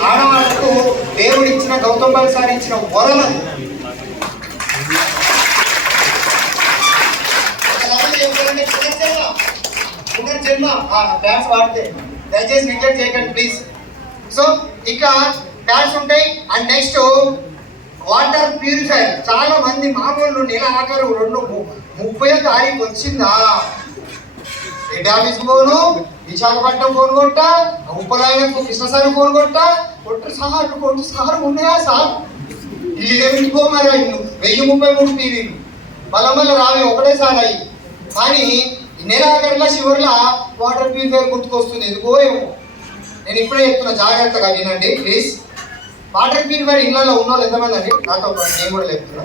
ఆడవాళ్ళకు దేవుడిచ్చిన Gautam ball sir ఇచ్చిన వరం అది. పునర్జన్మ డాన్స్ వాడితే. దయచేసి నెగ్లెక్ట్ చేయకండి ప్లీజ్. సో ఇక డాన్స్ ఉంటాయి. And next water purifier. చాలా మంది మామూలు నెల ఆఖరు రెండు ముప్పై తారీఖు వచ్చిందా? ఆఫీస్ పోను విశాఖపట్నం ఫోన్ కొట్ట ఉప్పలాయనకు కృష్ణ ఫోన్ కొట్ట కొట్టు సార్ కొట్టు సార్ ఉన్నాయా సార్? ఏమిటి పోమారా ఇల్లు. వెయ్యి ముప్పై మూడు టీవీలు. మళ్ళా మళ్ళీ రావే ఒకటే సార్ అయ్యి. కానీ నెలాఖరుల చివరిలో వాటర్ ప్యూరిఫైర్ గుర్తుకొస్తుంది. ఎందుకో ఏమో. నేను ఇప్పుడే చెప్తున్నా జాగ్రత్తగా వినండి ప్లీజ్. వాటర్ ప్యూరిఫైర్ ఇళ్ళలో ఉన్న వాళ్ళు ఎంతమంది అండి? నాతో నేను కూడా చెప్తున్నా.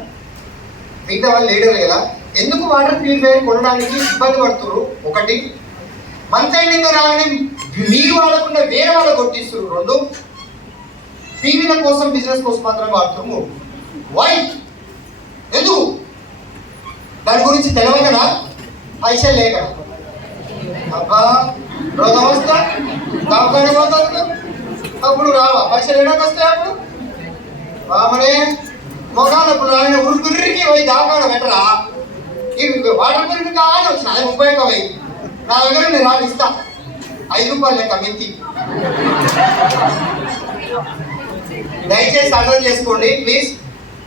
మిగతా వాళ్ళు లీడర్ కదా. ఎందుకు వాటర్ ప్యూరిఫైయర్ కొనడానికి ఇబ్బంది పడుతున్నారు ఒకటి మంత్ ఎండింగ్ రాగానే మీరు వాడకుండా వేరే వాళ్ళు కొట్టిస్తున్నారు రెండు టీవీల కోసం బిజినెస్ కోసం మాత్రం వాడుతున్నారు వై? ఎందుకు దాని గురించి తెలవకనా పైసలు లేక. అబ్బా రోగం వస్తా దవాఖాన పోతుంది అప్పుడు రావా. పైసలు ఎడకి వస్తాయి అప్పుడు? బామనే మొగాలు ఇప్పుడు ఆయన ఉరుకురికి పోయి దాకా పెట్టరా? వాటర్ బిల్ కావాలి వచ్చిన అది ముప్పై ఒక వెయ్యి. నా దగ్గర నేను రాళ్ళు ఇస్తా. ఐదు రూపాయలు లెక్క మెత్తి దయచేసి అర్థం చేసుకోండి ప్లీజ్.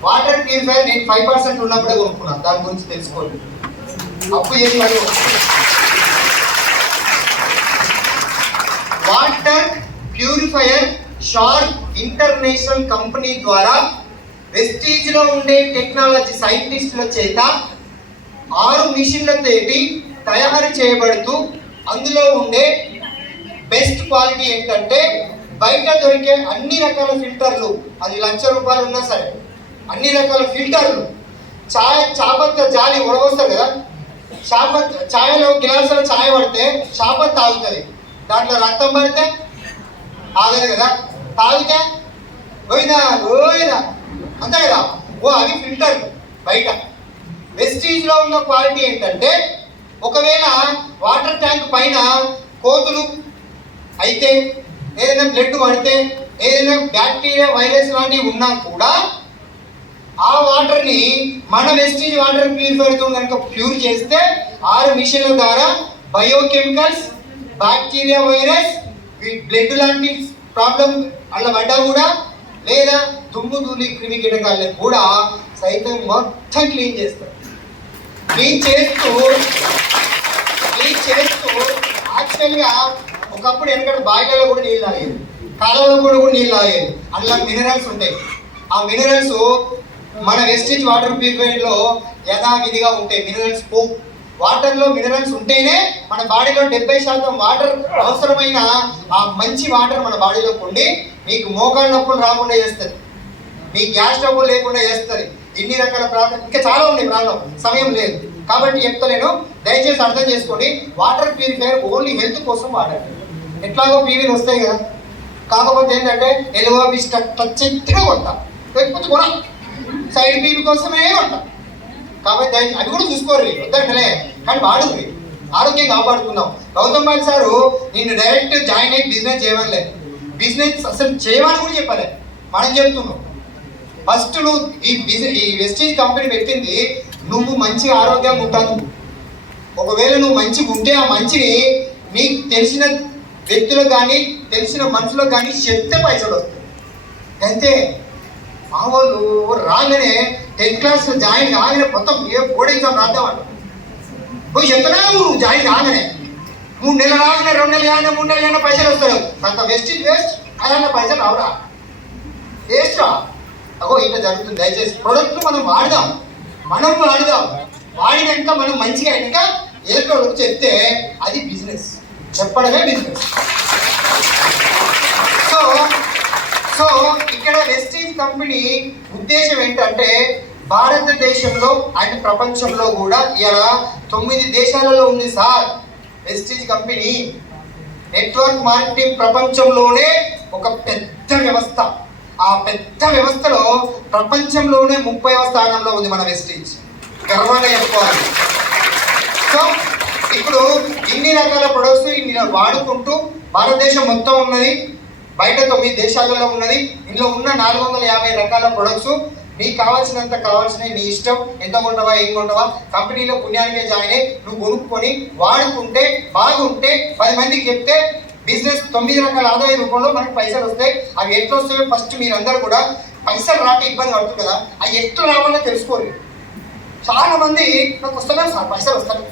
వాటర్ ప్యూరిఫైర్ నేను ఫైవ్ పర్సెంట్ ఉన్నప్పుడే కొనుక్కున్నాను దాని గురించి తెలుసుకోండి. అప్పు ఏం లేదు water purifier shark international company ద్వారా వెస్టీజ్లో ఉండే టెక్నాలజీ సైంటిస్టుల చేత ఆరు మిషన్లతోటి తయారు చేయబడుతూ అందులో ఉండే బెస్ట్ క్వాలిటీ ఏంటంటే బయట దొరికే అన్ని రకాల ఫిల్టర్లు అది లక్ష రూపాయలు ఉన్నా సరే అన్ని రకాల ఫిల్టర్లు చాయ్ చాపత్త జాలి ఉడవస్తుంది కదా? చాపత్ ఛాయలో గిలాసులో ఛాయ్ పడితే చాపత్ తాగుతుంది. దాంట్లో రక్తం పడితే ఆగదు కదా? తాగితే పోయినా పోయినా. అంతే కదా? ఓ అవి ఫిల్టర్ బయట. వెస్టీజ్లో ఉన్న క్వాలిటీ ఏంటంటే ఒకవేళ వాటర్ ట్యాంక్ పైన కోతులు అయితే ఏదైనా బ్లడ్ పడితే ఏదైనా బ్యాక్టీరియా వైరస్ లాంటివి ఉన్నా కూడా ఆ వాటర్ని మన వెస్టేజ్ వాటర్ ప్యూరిఫైర్ కనుక ప్యూర్ చేస్తే ఆరు మిషన్ల ద్వారా బయోకెమికల్స్ బ్యాక్టీరియా వైరస్ బ్లడ్ లాంటి ప్రాబ్లం అలా పడ్డా కూడా లేదా దుమ్ము ధూళి క్రిమి కీటకాలను కూడా సైతం మొత్తం క్లీన్ చేస్తారు. క్లీన్ చేస్తూ క్లీన్ చేస్తూ యాక్చువల్గా ఒకప్పుడు ఎందుకంటే బాయిలలో కూడా నీళ్ళు తాగేది. కాలంలో కూడా కూడా నీళ్ళు తాగేది. అందులో మినరల్స్ ఉంటాయి. ఆ మినరల్స్ మన వెస్టేజ్ వాటర్ ప్యూరిఫైర్లో యథావిధిగా ఉంటాయి. మినరల్స్ పో వాటర్లో మినరల్స్ ఉంటేనే మన బాడీలో డెబ్బై శాతం వాటర్ అవసరమైన ఆ మంచి వాటర్ మన బాడీలోకి ఉండి మీకు మోకాళ్ళ నొప్పులు రాకుండా చేస్తుంది. మీ గ్యాస్ ట్రబుల్ లేకుండా చేస్తుంది. ఇన్ని రకాల ప్రాబ్లం. ఇంకా చాలా ఉన్నాయి ప్రాబ్లం. సమయం లేదు. కాబట్టి చెప్తలేను దయచేసి అర్థం చేసుకోండి. వాటర్ ప్యూరిఫైయర్ ఓన్లీ హెల్త్ కోసం వాడండి ఎట్లాగో పీవీలు వస్తాయి కదా. కాకపోతే ఏంటంటే ఎలువ బిస్ట్ టచ్ ఎట్టిగా కొంటా. లేకపోతే కొన. సైడ్ పీవీ కోసమే కొంటా. కాబట్టి దయచేసి అవి కూడా చూసుకోరు వద్దంటలే. కానీ వాడుతుంది ఆరోగ్యం కాపాడుకుందాం. గౌతమ్ బాల్ సారు నేను డైరెక్ట్ జాయిన్ అయ్యి బిజినెస్ చేయమనిలే బిజినెస్ అసలు చేయమని కూడా చెప్పలే మనం చెప్తున్నాం. ఫస్ట్ నువ్వు ఈ బిజినెస్ ఈ వెస్టీజ్ కంపెనీ పెట్టింది నువ్వు మంచి ఆరోగ్యంగా ఉంటాను ఒకవేళ నువ్వు మంచిగా ఉంటే ఆ మంచిని నీకు తెలిసిన వ్యక్తులకు కానీ తెలిసిన మనుషులకు కానీ చెప్తే పైసలు వస్తాయి. అంతే. మా వాళ్ళు రాగానే టెన్త్ క్లాస్ జాయిన్ కాగానే మొత్తం ఏ బోర్డ్ ఎగ్జామ్ రాద్దామంట నువ్వు చెప్తున్నా నువ్వు జాయిన్ కాగానే. మూడు నెలలు రాగానే రెండు నెలలు కాగానే మూడు నెలలు కానీ పైసలు వస్తాయి. అంత వెస్ట్ వేస్ట్ అదన్న పైసలు రావురా. వేస్ట్ రా. అగో ఇట్లా జరుగుతుంది. దయచేసి ప్రొడక్ట్ మనం వాడదాం. మనం వాడదాం. వాడినాక మనం మంచిగా అయినాక ఎలక్ట్రానిక్ చెప్తే అది బిజినెస్ చెప్పడమే బిజినెస్ సో సో ఇక్కడ వెస్టీజ్ కంపెనీ ఉద్దేశం ఏంటంటే భారతదేశంలో అండ్ ప్రపంచంలో కూడా ఇలా తొమ్మిది దేశాలలో ఉంది sir Vestige company network marketing ప్రపంచంలోనే ఒక పెద్ద వ్యవస్థ. ఆ పెద్ద వ్యవస్థలో ప్రపంచంలోనే ముప్పైవ స్థానంలో ఉంది మన వెస్టీజ్ గర్వంగా చెప్పుకోవాలి. సో ఇప్పుడు ఇన్ని రకాల ప్రొడక్ట్స్ ఇన్ని వాడుకుంటూ భారతదేశం మొత్తం ఉన్నది. బయట తొమ్మిది దేశాలలో ఉన్నది. ఇందులో ఉన్న నాలుగు వందల యాభై రకాల ప్రొడక్ట్స్ నీకు కావాల్సినంత కావాల్సిన నీ ఇష్టం. ఎంత కొంటావా ఏం కొంటావా? కంపెనీలో పుణ్యానికే జాయిన్ అయ్యి నువ్వు కొనుక్కొని వాడుకుంటే బాగుంటే పది మందికి చెప్తే బిజినెస్ తొమ్మిది రకాల ఆదాయ రూపంలో మనకు పైసలు వస్తాయి. అవి ఎట్లా వస్తాయో ఫస్ట్ మీరందరూ కూడా పైసలు రాక ఇబ్బంది పడుతుంది కదా. అవి ఎట్లా రావాలో తెలుసుకోరు. చాలా మంది నాకు వస్తలేదు సార్ పైసలు వస్తారు